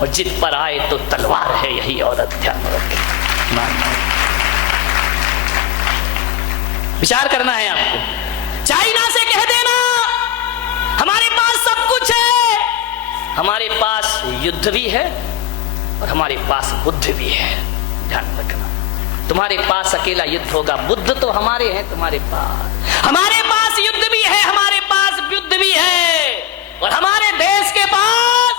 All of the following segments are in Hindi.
और जिद पर आए तो तलवार है यही औरत, ध्यान रखें। विचार करना है आपको। चाइना से कह देना हमारे पास सब कुछ है, हमारे पास युद्ध भी है और हमारे पास बुद्ध भी है, ध्यान रखना। तुम्हारे पास अकेला युद्ध होगा, बुद्ध तो हमारे हैं तुम्हारे पास। हमारे पास युद्ध भी है, हमारे पास युद्ध भी है, और हमारे देश के पास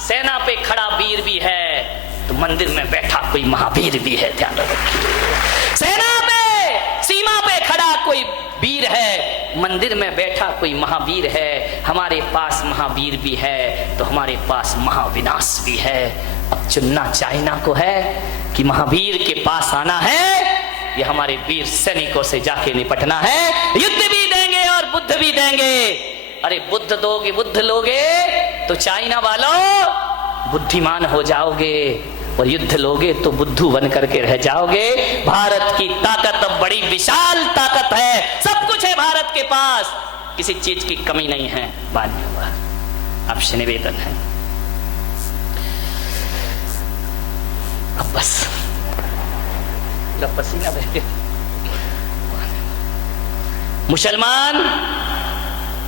सेना पे खड़ा वीर भी है, तो मंदिर में बैठा कोई महावीर भी है, ध्यान रखिए। सेना पे सीमा पे खड़ा कोई वीर है, मंदिर में बैठा कोई महावीर है। हमारे पास महावीर भी है तो हमारे पास महाविनाश भी है। अब चुनना चाइना को है कि महावीर के पास आना है या हमारे वीर सैनिकों से जाके निपटना है। युद्ध भी देंगे और बुद्ध भी देंगे। अरे बुद्ध दोगे, बुद्ध लोगे तो चाइना वालों बुद्धिमान हो जाओगे, और युद्ध लोगे तो बुद्धू बन करके रह जाओगे। भारत की ताकत अब बड़ी विशाल ताकत है, सब कुछ है भारत के पास, किसी चीज की कमी नहीं है। मान्यवर आपसे निवेदन है, अब बस पसीना बह। मुसलमान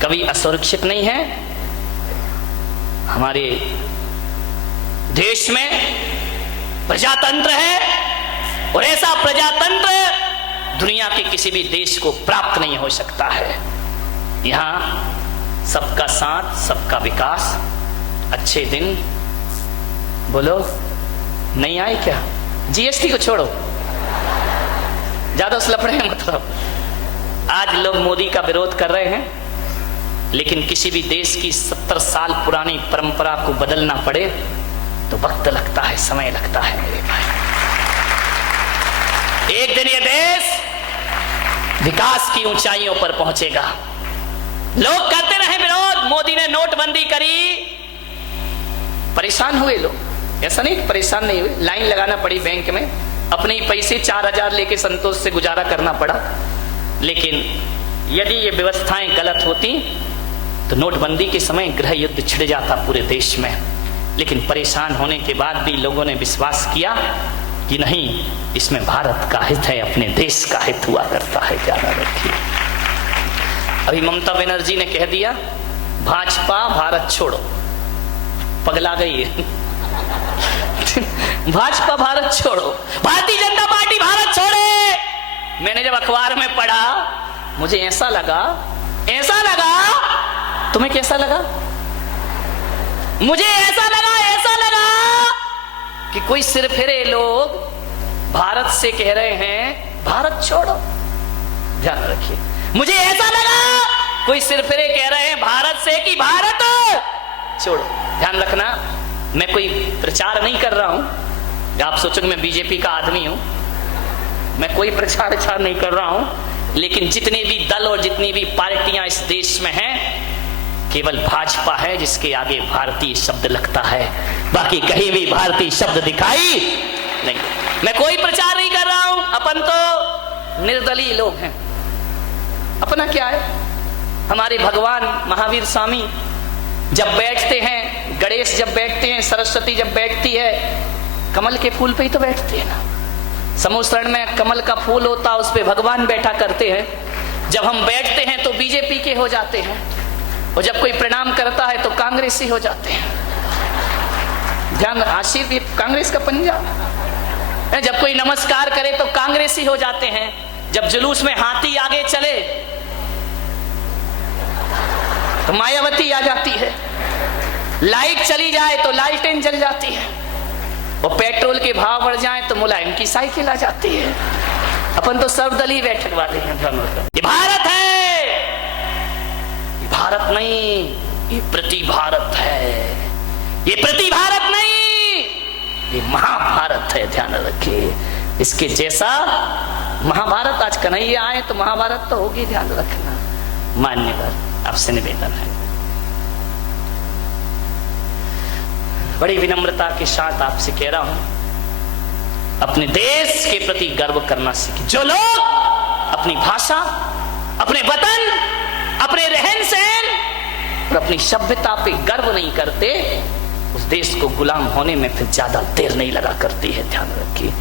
कभी असुरक्षित नहीं है। हमारे देश में प्रजातंत्र है, और ऐसा प्रजातंत्र दुनिया के किसी भी देश को प्राप्त नहीं हो सकता है। यहां सबका साथ, सबका विकास। अच्छे दिन बोलो नहीं आए क्या? जीएसटी को छोड़ो, ज्यादा उस लफड़े में मतलब। आज लोग मोदी का विरोध कर रहे हैं, लेकिन किसी भी देश की 70 साल पुरानी परंपरा को बदलना पड़े तो वक्त लगता है, समय लगता है मेरे भाई। एक दिन ये देश विकास की ऊंचाइयों पर पहुंचेगा। लोग करते रहे विरोध, मोदी ने नोटबंदी करी, परेशान हुए लोग। ऐसा नहीं परेशान नहीं हुए, लाइन लगाना पड़ी बैंक में, अपने ही पैसे 4000 लेके संतोष से गुजारा करना पड़ा। लेकिन यदि ये व्यवस्थाएं गलत होती तो नोटबंदी के समय गृह युद्ध छिड़ जाता पूरे देश में। लेकिन परेशान होने के बाद भी लोगों ने विश्वास किया कि नहीं, इसमें भारत का हित है, अपने देश का हित हुआ करता है। ज़्यादा रखिए। अभी ममता बनर्जी ने कह दिया भाजपा भारत छोड़ो, पगला गई है। भाजपा भारत छोड़ो, भारतीय जनता पार्टी भारत छोड़े। मैंने जब अखबार में पढ़ा मुझे ऐसा लगा, तुम्हें कैसा लगा? मुझे ऐसा लगा कि कोई सिरफिरे लोग भारत से कह रहे हैं भारत छोड़ो। ध्यान रखिए, मुझे ऐसा लगा कोई सिरफिरे कह रहे हैं भारत से कि भारत छोड़ो। ध्यान रखना, मैं कोई प्रचार नहीं कर रहा हूं। आप सोचोगे मैं बीजेपी का आदमी हूं, मैं कोई प्रचार नहीं कर रहा हूं। लेकिन जितने भी दल और जितनी भी पार्टियां इस देश में हैं, केवल भाजपा है जिसके आगे भारतीय शब्द लगता है, बाकी कहीं भी भारतीय शब्द दिखाई नहीं। मैं कोई प्रचार नहीं कर रहा हूं। अपन तो निर्दलीय लोग हैं। अपना क्या है? हमारे भगवान महावीर स्वामी जब बैठते हैं, गणेश जब बैठते हैं, सरस्वती जब बैठती है, कमल के फूल पे ही तो बैठते हैं ना। समूसरण में कमल का फूल होता, उस पे भगवान बैठा करते हैं। जब हम बैठते हैं तो बीजेपी के हो जाते हैं, और जब कोई प्रणाम करता है तो कांग्रेसी हो जाते हैं। ध्यान, आशीर्वाद कांग्रेस का पंजा। जब कोई नमस्कार करे तो कांग्रेसी हो जाते हैं। जब जुलूस में हाथी आगे चले तो मायावती आ जाती है। लाइट चली जाए तो लालटेन जल जाती है, और पेट्रोल के भाव बढ़ जाए तो मुलायम की साइकिल आ जाती है। अपन तो सर्वदलीय बैठक वाले हैं। ये भारत है, ये भारत नहीं, ये प्रति भारत है। ये प्रति भारत नहीं, ये महाभारत है। ध्यान रखिए, इसके जैसा महाभारत आज कन्हैया आए तो महाभारत तो होगी, ध्यान रखना। मान्यवर आपसे निवेदन है, बड़ी विनम्रता के साथ आपसे कह रहा हूं, अपने देश के प्रति गर्व करना सीखें। जो लोग अपनी भाषा, अपने वतन, अपने रहन सहन और अपनी सभ्यता पे गर्व नहीं करते, उस देश को गुलाम होने में फिर ज्यादा देर नहीं लगा करती है। ध्यान रखिए,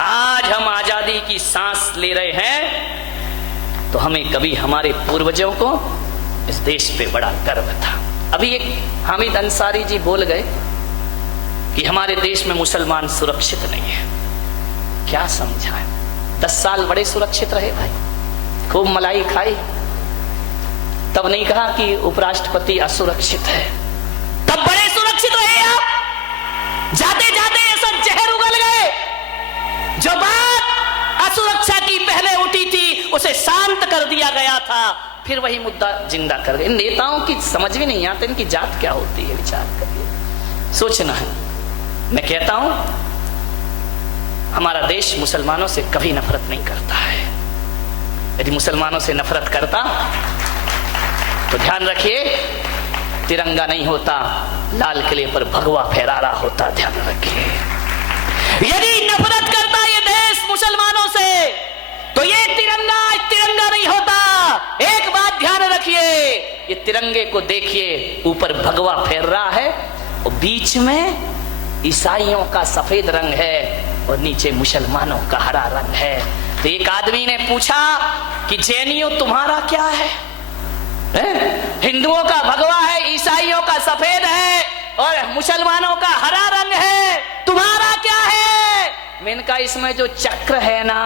आज हम आजादी की सांस ले रहे हैं तो हमें कभी हमारे पूर्वजों को इस देश पे बड़ा गर्व था। अभी एक हामिद अंसारी जी बोल गए कि हमारे देश में मुसलमान सुरक्षित नहीं है। क्या समझा है? 10 साल बड़े सुरक्षित रहे भाई, खूब मलाई खाई, तब नहीं कहा कि उपराष्ट्रपति असुरक्षित है, तब बड़े सुरक्षित रहे आप। जाते जाते ऐसा जहर उगल गए, जो बात असुरक्षा की पहले उठी थी उसे शांत कर दिया गया था, फिर वही मुद्दा जिंदा कर गए। नेताओं की समझ में नहीं आता इनकी जात क्या होती है, विचार करिए, सोचना है। मैं कहता हूं हमारा देश मुसलमानों से कभी नफरत नहीं करता है। यदि मुसलमानों से नफरत करता तो ध्यान रखिए तिरंगा नहीं होता, लाल किले पर भगवा फहरा रहा होता। ध्यान रखिए, यदि नफरत करता ये देश मुसलमानों से तो ये तिरंगा नहीं होता। एक बात ध्यान रखिए, ये तिरंगे को देखिए, ऊपर भगवा फहर रहा है और बीच में ईसाइयों का सफेद रंग है और नीचे मुसलमानों का हरा रंग है। तो एक आदमी ने पूछा कि जैनियों तुम्हारा क्या है? हिंदुओं का भगवा है, ईसाइयों का सफेद है और मुसलमानों का हरा रंग है, तुम्हारा क्या है? मैंने कहा इसमें जो चक्र है ना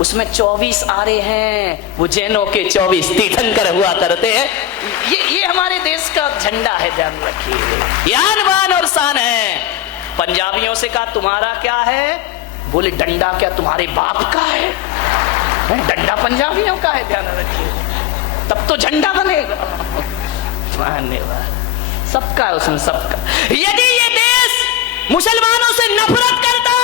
उसमें 24 आरे हैं, वो जैनों के 24 तीर्थंकर हुआ करते हैं। ये हमारे देश का झंडा है, ध्यान रखिए, यान बान और शान है। पंजाबियों से कहा तुम्हारा क्या है? बोले डंडा क्या तुम्हारे बाप का है? डंडा पंजाबियों का है, ध्यान रखिए, तब तो झंडा बनेगा। धन्यवाद, सबका उसमें सबका। यदि ये देश मुसलमानों से नफरत करता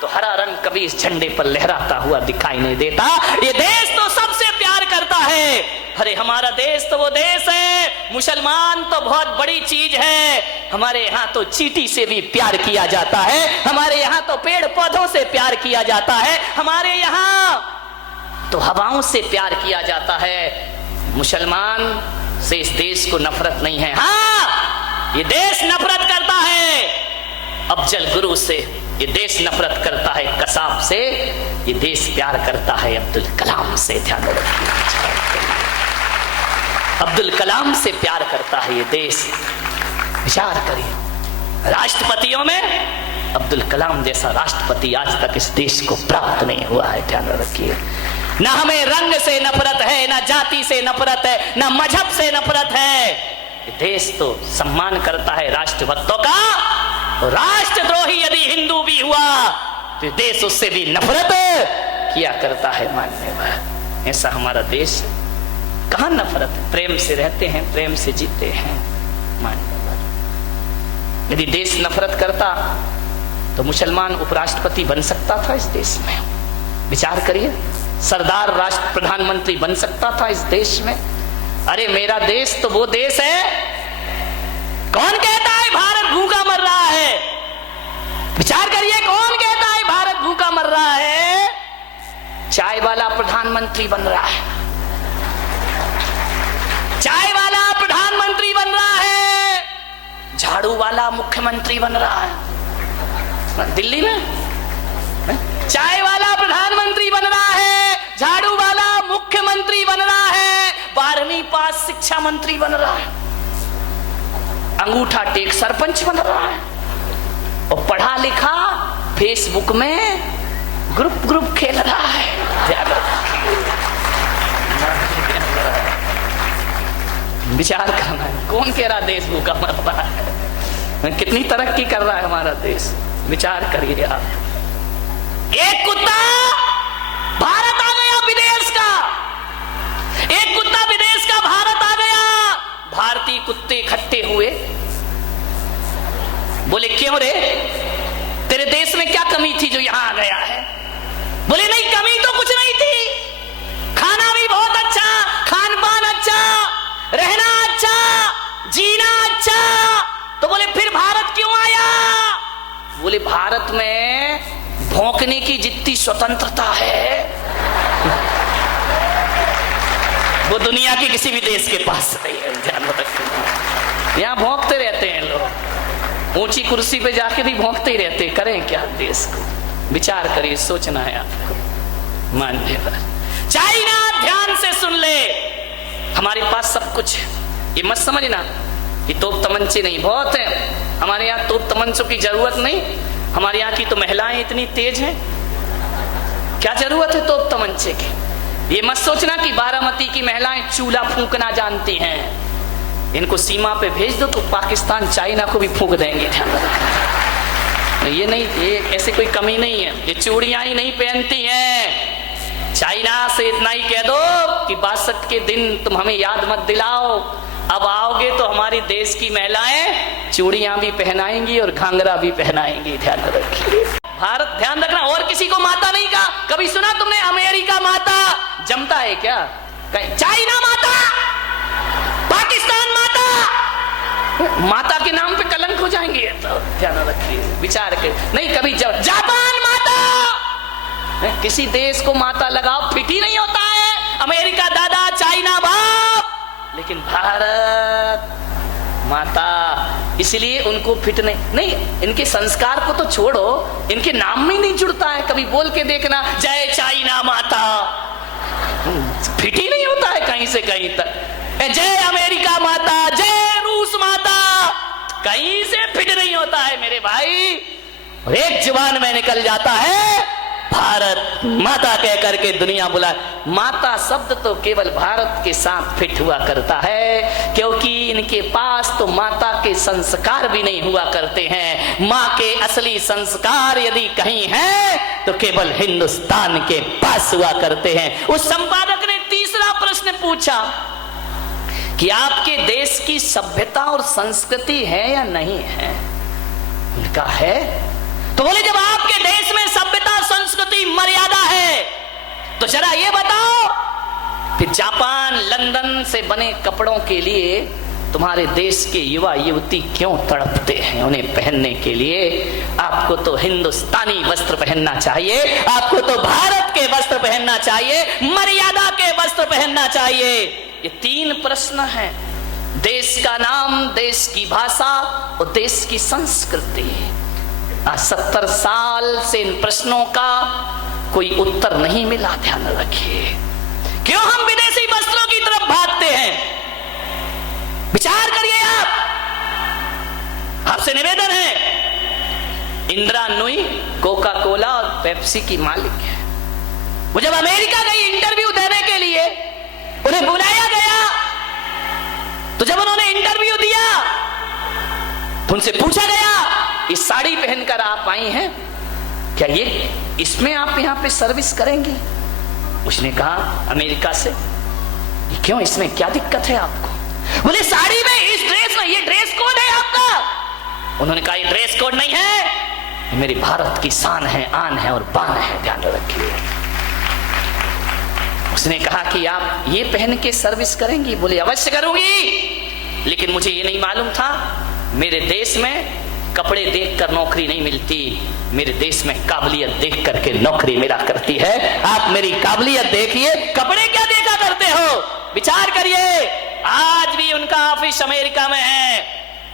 तो हरा रंग कभी इस झंडे पर लहराता हुआ दिखाई नहीं देता। ये देश तो सबसे प्यार करता है। अरे हमारा देश तो वो देश है, मुसलमान तो बहुत बड़ी चीज है। हमारे यहाँ तो चींटी से भी प्यार किया जाता है, हमारे यहाँ तो पेड़ पौधों से प्यार किया जाता है, हमारे यहाँ तो हवाओं से प्यार किया जाता है। मुसलमान से इस देश को नफरत नहीं है। हाँ, ये देश नफरत करता है अफजल गुरु से, ये देश नफरत करता है कसाब से, ये देश प्यार करता है अब्दुल कलाम से। ध्यान रखिए, अब्दुल कलाम से प्यार करता है ये देश। विचार करिए, राष्ट्रपतियों में अब्दुल कलाम जैसा राष्ट्रपति आज तक इस देश को प्राप्त नहीं हुआ है। ध्यान रखिए, ना हमें रंग से नफरत है, ना जाति से नफरत है, ना मजहब से नफरत है। ये देश तो सम्मान करता है राष्ट्रभक्तों का, और राष्ट्रद्रोही यदि हिंदू भी हुआ तो देश उससे भी नफरत किया करता है। मान्यवर, ऐसा हमारा देश। कहां नफरत है? प्रेम से रहते हैं, प्रेम से जीते हैं। मान्यवर, यदि देश नफरत करता तो मुसलमान उपराष्ट्रपति बन सकता था इस देश में। विचार करिए, सरदार राष्ट्र प्रधानमंत्री बन सकता था इस देश में। अरे मेरा देश तो वो देश है, कौन कहता है भारत भूखा मर रहा है? विचार करिए, कौन कहता है भारत भूखा मर रहा है? चाय वाला प्रधानमंत्री बन रहा है, चाय वाला प्रधानमंत्री बन रहा है, झाड़ू वाला मुख्यमंत्री बन रहा है। दिल्ली में चाय वाला प्रधानमंत्री बन रहा है, झाड़ू वाला मुख्यमंत्री बन रहा है, 12वीं पास शिक्षा मंत्री बन रहा है, अंगूठा टेक सरपंच बन रहा है, और पढ़ा लिखा फेसबुक में ग्रुप खेल रहा है। विचार करना है, कौन कह रहा देश भूखा मर रहा है? कितनी तरक्की कर रहा है हमारा देश। विचार करिए आप, एक कुत्ता भारत आ गया विदेश का, एक कुत्ता विदेश का भारत आ गया, भारतीय कुत्ते इकट्ठे हुए, बोले क्यों रे, तेरे देश में क्या कमी थी जो यहां आ गया है? बोले नहीं, कमी तो कुछ नहीं थी, खाना भी बहुत अच्छा, खान पान अच्छा, रहना अच्छा, जीना अच्छा। तो बोले फिर भारत क्यों आया? बोले भारत में भौंकने की जितनी स्वतंत्रता है वो दुनिया के किसी भी देश के पास नहीं है। ध्यान रखना, यहाँ भौंकते रहते हैं लोग। ऊंची कुर्सी पे जाके भी भौंकते ही रहते, करें क्या देश को? विचार करिए, सोचना है आपको। मानने पर चाइना ध्यान से सुन ले, हमारे पास सब कुछ है, ये मत समझना कि तोप तमंचे नहीं, बहुत है हमारे यहाँ, तोप तमंचों की जरूरत नहीं। हमारे यहाँ की तो महिलाएं इतनी तेज हैं, क्या जरूरत है तोप तमंचे की? ये मत सोचना कि बारामती की महिलाएं चूल्हा फूंकना जानती हैं। इनको सीमा पे भेज दो तो पाकिस्तान चाइना को भी फूंक देंगे, ध्यान रखना। ये नहीं, ये ऐसे कोई कमी नहीं है, ये चूड़ियां ही नहीं पहनती हैं। चाइना से इतना ही कह दो कि 62 के दिन तुम हमें याद मत दिलाओ, अब आओगे तो हमारी देश की महिलाएं चूड़ियां भी पहनाएंगी और घाघरा भी पहनाएंगी, ध्यान रखिए। भारत, ध्यान रखना, और किसी को माता नहीं कहा। कभी सुना तुमने अमेरिका माता? जमता है क्या? चाइना माता, पाकिस्तान माता, माता के नाम पे कलंक हो जाएंगे, तो ध्यान रखिए, विचार कर। नहीं कभी जापान माता, किसी देश को माता लगाओ फिट ही नहीं होता है। अमेरिका दादा, चाइना बाप, लेकिन भारत माता, इसलिए उनको फिट नहीं। इनके संस्कार को तो छोड़ो, इनके नाम में ही नहीं जुड़ता है। कभी बोल के देखना, जय चाइना माता, फिट ही नहीं होता है कहीं से कहीं तक। जय अमेरिका माता, जय रूस माता, कहीं से फिट नहीं होता है मेरे भाई। और एक जुबान में निकल जाता है भारत माता कह करके दुनिया बुला। माता शब्द तो केवल भारत के साथ फिट हुआ करता है, क्योंकि इनके पास तो माता के संस्कार भी नहीं हुआ करते हैं। माँ के असली संस्कार यदि कहीं हैं तो केवल हिंदुस्तान के पास हुआ करते हैं। उस संपादक ने तीसरा प्रश्न पूछा कि आपके देश की सभ्यता और संस्कृति है या नहीं है? उनका है। तो बोले जब आपके देश में सभ्यता, संस्कृति, मर्यादा है तो जरा ये बताओ कि जापान, लंदन से बने कपड़ों के लिए तुम्हारे देश के युवा युवती क्यों तड़पते हैं उन्हें पहनने के लिए? आपको तो हिंदुस्तानी वस्त्र पहनना चाहिए, आपको तो भारत के वस्त्र पहनना चाहिए, मर्यादा के वस्त्र पहनना चाहिए। ये 3 प्रश्न हैं, देश का नाम, देश की भाषा और देश की संस्कृति। 70 साल से इन प्रश्नों का कोई उत्तर नहीं मिला, ध्यान रखिए। क्यों हम विदेशी वस्त्रों की तरफ भागते हैं? विचार करिए आपसे निवेदन है। इंदिरा नूई कोका कोला और पेप्सी की मालिक है। वो जब अमेरिका गई इंटरव्यू देने के लिए, उन्हें बुलाया गया, तो जब उन्होंने इंटरव्यू दिया तो उनसे पूछा गया, इस साड़ी पहनकर आप आई हैं, क्या ये इसमें आप यहाँ पे सर्विस करेंगी? उसने कहा अमेरिका से, क्यों, इसमें क्या दिक्कत है आपको? बोले साड़ी में, इस ड्रेस में, ये ड्रेस कोड है आपका। उन्होंने कहा ये ड्रेस कोड नहीं है, ये मेरी भारत की शान है, आन है और बान है, ध्यान रखिए। उसने कहा कि आप ये पहन के सर्विस करेंगी? बोले अवश्य करूंगी, लेकिन मुझे ये नहीं मालूम था मेरे देश में कपड़े देखकर नौकरी नहीं मिलती, मेरे देश में काबिलियत देख करके नौकरी मिला करती है। आप मेरी काबिलियत देखिए, कपड़े क्या देखा करते हो? विचार करिए। आज भी उनका ऑफिस अमेरिका में है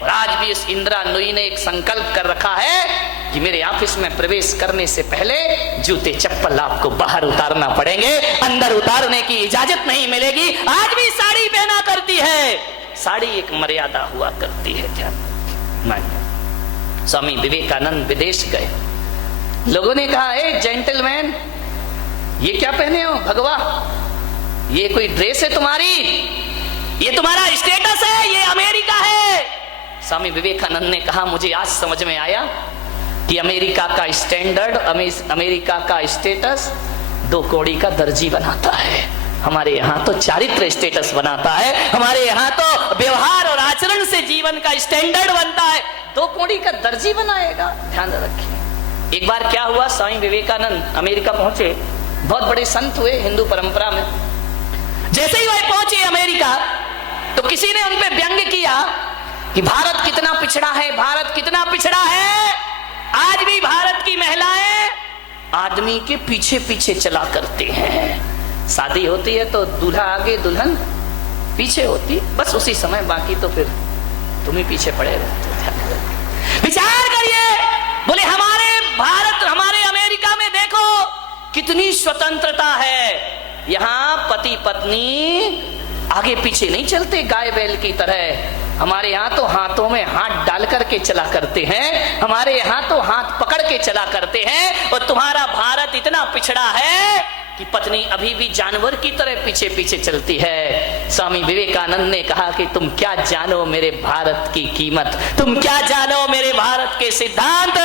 और आज भी उस इंदिरा नूई ने एक संकल्प कर रखा है कि मेरे ऑफिस में प्रवेश करने से पहले जूते चप्पल आपको बाहर उतारना पड़ेंगे, अंदर उतारने की इजाजत नहीं मिलेगी। आज भी साड़ी पहना करती है, साड़ी एक मर्यादा हुआ करती है, ध्यान। स्वामी विवेकानंद विदेश गए, लोगों ने कहा, ए जेंटलमैन, ये क्या पहने हो भगवा, ये कोई ड्रेस है तुम्हारी, ये तुम्हारा स्टेटस है, ये अमेरिका है। स्वामी विवेकानंद ने कहा, मुझे आज समझ में आया कि अमेरिका का स्टैंडर्ड, अमेरिका का स्टेटस 2 कौड़ी का दर्जी बनाता है, हमारे यहाँ तो चारित्र स्टेटस बनाता है, हमारे यहाँ तो व्यवहार और आचरण से जीवन का स्टैंडर्ड बनता है, 2 कौड़ी का दर्जी बनाएगा, ध्यान रखिए। एक बार क्या हुआ, स्वामी विवेकानंद अमेरिका पहुंचे, बहुत बड़े संत हुए हिंदू परंपरा में। जैसे ही वह पहुंचे अमेरिका तो किसी ने उन पे व्यंग्य किया कि भारत कितना पिछड़ा है, भारत कितना पिछड़ा है। आज भी भारत की महिलाएं आदमी के पीछे पीछे चला करते हैं। शादी होती है तो दूल्हा आगे दुल्हन पीछे होती, बस उसी समय, बाकी तो फिर तुम ही पीछे पड़े रहते। विचार करिए। बोले हमारे भारत, हमारे अमेरिका में देखो कितनी स्वतंत्रता है। यहां पति पत्नी आगे पीछे नहीं चलते गाय बैल की तरह। हमारे यहाँ तो हाथों में हाथ डाल करके चला करते हैं, हमारे यहाँ तो हाथ पकड़ के चला करते हैं। और तुम्हारा भारत इतना पिछड़ा है कि पत्नी अभी भी जानवर की तरह पीछे पीछे चलती है। स्वामी विवेकानंद ने कहा कि तुम क्या जानो मेरे भारत की कीमत, तुम क्या जानो मेरे भारत के सिद्धांत।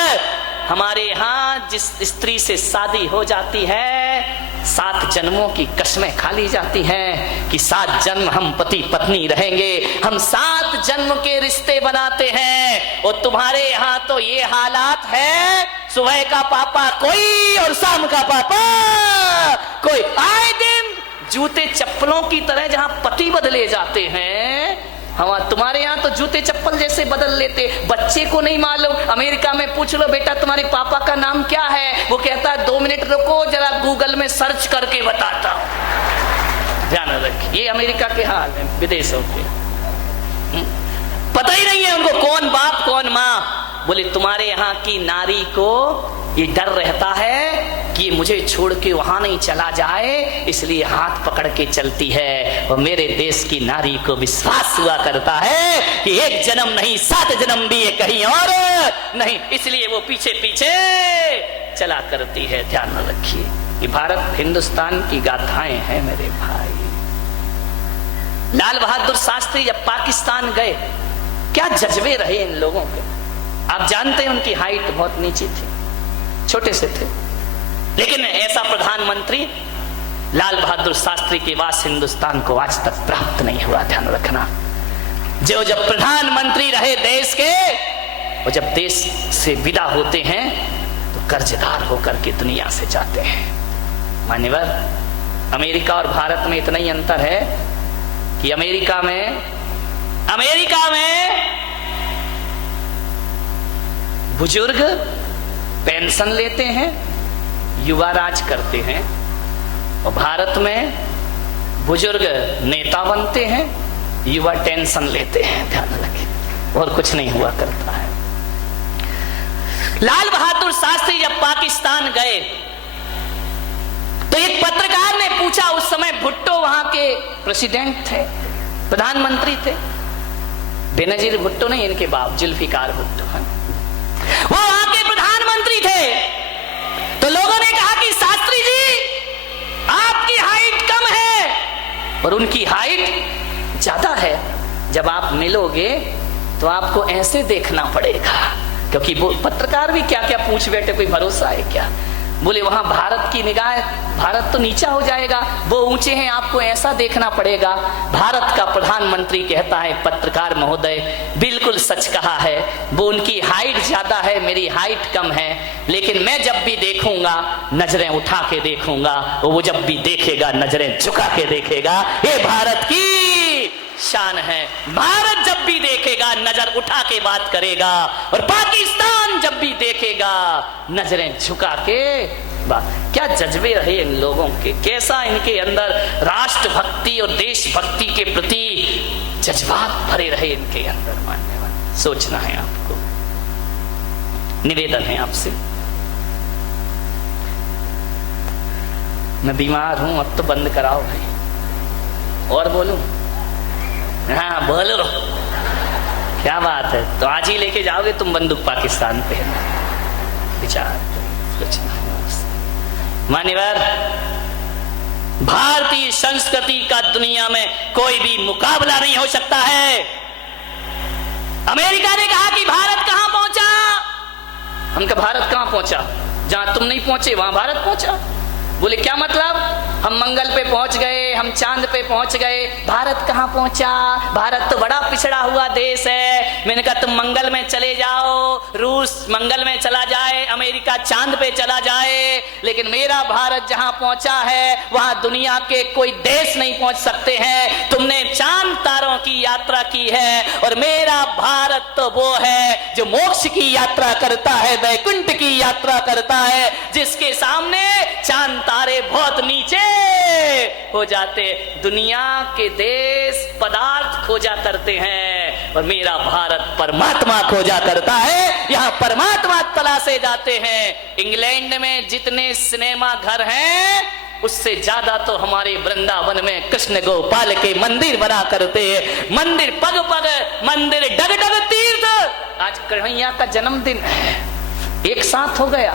हमारे यहाँ जिस स्त्री से शादी हो जाती है 7 जन्मों की कसमें खा ली जाती हैं कि 7 जन्म हम पति पत्नी रहेंगे, हम 7 जन्म के रिश्ते बनाते हैं। और तुम्हारे यहाँ तो ये हालात है, सुबह का पापा कोई और शाम का पापा कोई। आए दिन जूते चप्पलों की तरह जहां पति बदले जाते हैं, हम तुम्हारे यहाँ तो जूते चप्पल जैसे बदल लेते। बच्चे को नहीं मालूम, अमेरिका में पूछ लो बेटा तुम्हारे पापा का नाम क्या है, वो कहता है 2 मिनट रुको जरा गूगल में सर्च करके बताता हूं। ध्यान रखिए, ये अमेरिका के हाल है, विदेशों के पता ही नहीं है उनको कौन बाप कौन माँ। बोले तुम्हारे यहाँ की नारी को ये डर रहता है कि मुझे छोड़ के वहां नहीं चला जाए, इसलिए हाथ पकड़ के चलती है। और मेरे देश की नारी को विश्वास हुआ करता है कि 1 जन्म नहीं 7 जन्म भी है कहीं और नहीं, इसलिए वो पीछे पीछे चला करती है। ध्यान रखिए, ये भारत हिंदुस्तान की गाथाएं हैं मेरे भाई। लाल बहादुर शास्त्री जब पाकिस्तान गए, क्या जज्बे रहे इन लोगों के। आप जानते हैं उनकी हाइट बहुत नीची थी, छोटे से थे, लेकिन ऐसा प्रधानमंत्री लाल बहादुर शास्त्री के वास हिंदुस्तान को आज तक प्राप्त नहीं हुआ। ध्यान रखना, जो जब प्रधानमंत्री रहे देश के, वो जब देश से विदा होते हैं तो कर्जदार होकर के दुनिया से जाते हैं। मान्यवर, अमेरिका और भारत में इतना ही अंतर है कि अमेरिका में बुजुर्ग पेंशन लेते हैं, युवा राज करते हैं। और भारत में बुजुर्ग नेता बनते हैं, युवा टेंशन लेते हैं। ध्यान रखें, और कुछ नहीं हुआ करता है। लाल बहादुर शास्त्री जब पाकिस्तान गए तो एक पत्रकार ने पूछा, उस समय भुट्टो वहां के प्रेसिडेंट थे, प्रधानमंत्री थे। बेनजीर भुट्टो नहीं, इनके बाप जुल्फिकार भुट्टो हैं, वो वहां के प्रधानमंत्री थे। तो लोगों ने कहा कि शास्त्री जी आपकी हाइट कम है और उनकी हाइट ज्यादा है। जब आप मिलोगे तो आपको ऐसे देखना पड़ेगा, क्योंकि वो पत्रकार भी क्या क्या पूछ बैठे, कोई भरोसा है क्या। बोले वहां भारत की निगाह, भारत तो नीचा हो जाएगा, वो ऊंचे हैं, आपको ऐसा देखना पड़ेगा। भारत का प्रधानमंत्री कहता है, पत्रकार महोदय बिल्कुल सच कहा है, वो उनकी हाइट ज्यादा है, मेरी हाइट कम है, लेकिन मैं जब भी देखूंगा नजरें उठा के देखूंगा, वो जब भी देखेगा नजरें झुका के देखेगा। ये भारत की शान है। भारत जब भी देखेगा नजर उठा के बात करेगा, और पाकिस्तान जब भी देखेगा नजरें झुका के बात। क्या जज्बे रहे इन लोगों के, कैसा इनके अंदर राष्ट्रभक्ति और देशभक्ति के प्रति जज्बात भरे रहे इनके अंदर। मान्यवर, सोचना है आपको, निवेदन है आपसे। मैं बीमार हूं, अब तो बंद कराओ भाई। और बोलूं? हाँ बोलो, क्या बात है। तो आज ही लेके जाओगे तुम बंदूक पाकिस्तान पे? विचार सोचना। मान्यवर, भारतीय संस्कृति का दुनिया में कोई भी मुकाबला नहीं हो सकता है। अमेरिका ने कहा कि भारत कहां पहुंचा, हम कहा भारत कहां पहुंचा, जहां तुम नहीं पहुंचे वहां भारत पहुंचा। बोले क्या मतलब, हम मंगल पे पहुंच गए, हम चांद पे पहुंच गए, भारत कहां पहुंचा, भारत तो बड़ा पिछड़ा हुआ देश है। मैंने कहा तुम मंगल में चले जाओ, रूस मंगल में चला जाए, अमेरिका चांद पे चला जाए, लेकिन मेरा भारत जहां पहुंचा है वहां दुनिया के कोई देश नहीं पहुंच सकते हैं। तुमने चांद तारों की यात्रा की है, और मेरा भारत तो वो है जो मोक्ष की यात्रा करता है, वैकुंठ की यात्रा करता है, जिसके सामने चांद तारे बहुत नीचे हो जाते। दुनिया के देश पदार्थ खोजा करते हैं, और मेरा भारत परमात्मा खोजा करता है। यहाँ परमात्मा तलाशे जाते हैं। इंग्लैंड में जितने सिनेमा घर हैं उससे ज्यादा तो हमारे वृंदावन में कृष्ण गोपाल के मंदिर बना करते हैं। मंदिर पग पग, मंदिर डग डग तीर्थ। आज कन्हैया का जन्मदिन है, एक साथ हो गया।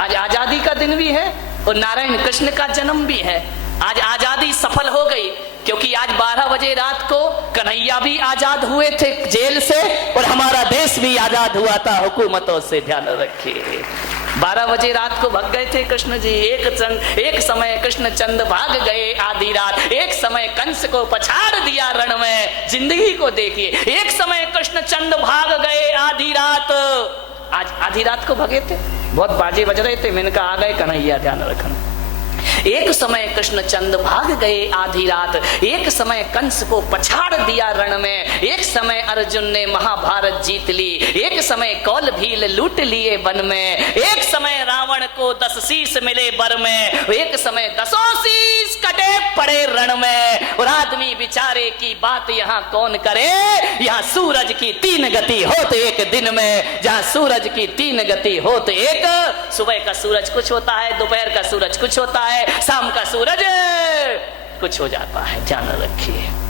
आज आजादी का दिन भी है और नारायण कृष्ण का जन्म भी है। आज आजादी सफल हो गई, क्योंकि आज 12 बजे रात को कन्हैया भी आजाद हुए थे जेल से और हमारा देश भी आजाद हुआ था हुकूमतों से। ध्यान रखिए, 12 बजे रात को भाग गए थे कृष्ण जी। एक समय कृष्ण चंद भाग गए आधी रात। एक समय कंस को पछाड़ दिया रण में। जिंदगी को देखिए, एक समय कृष्ण चंद भाग गए आधी रात। आज आधी रात को भागे थे, बहुत बाजे बज रहे थे। मैंने कहा आ गए कन्हैया, ध्यान रखना। एक समय कृष्ण चंद भाग गए आधी रात। एक समय कंस को पछाड़ दिया रण में। एक समय अर्जुन ने महाभारत जीत ली। एक समय कौल भील लूट लिए वन में। एक समय रावण को 10 शीश मिले बर में। एक समय 10 शीश कटे पड़े रण में। और आदमी बेचारे की बात यहाँ कौन करे। यहाँ सूरज की 3 गति होते एक दिन में। जहाँ सूरज की 3 गति होते एक, सुबह का सूरज कुछ होता है, दोपहर का सूरज कुछ होता है, शाम का सूरज कुछ हो जाता है। ध्यान रखिए।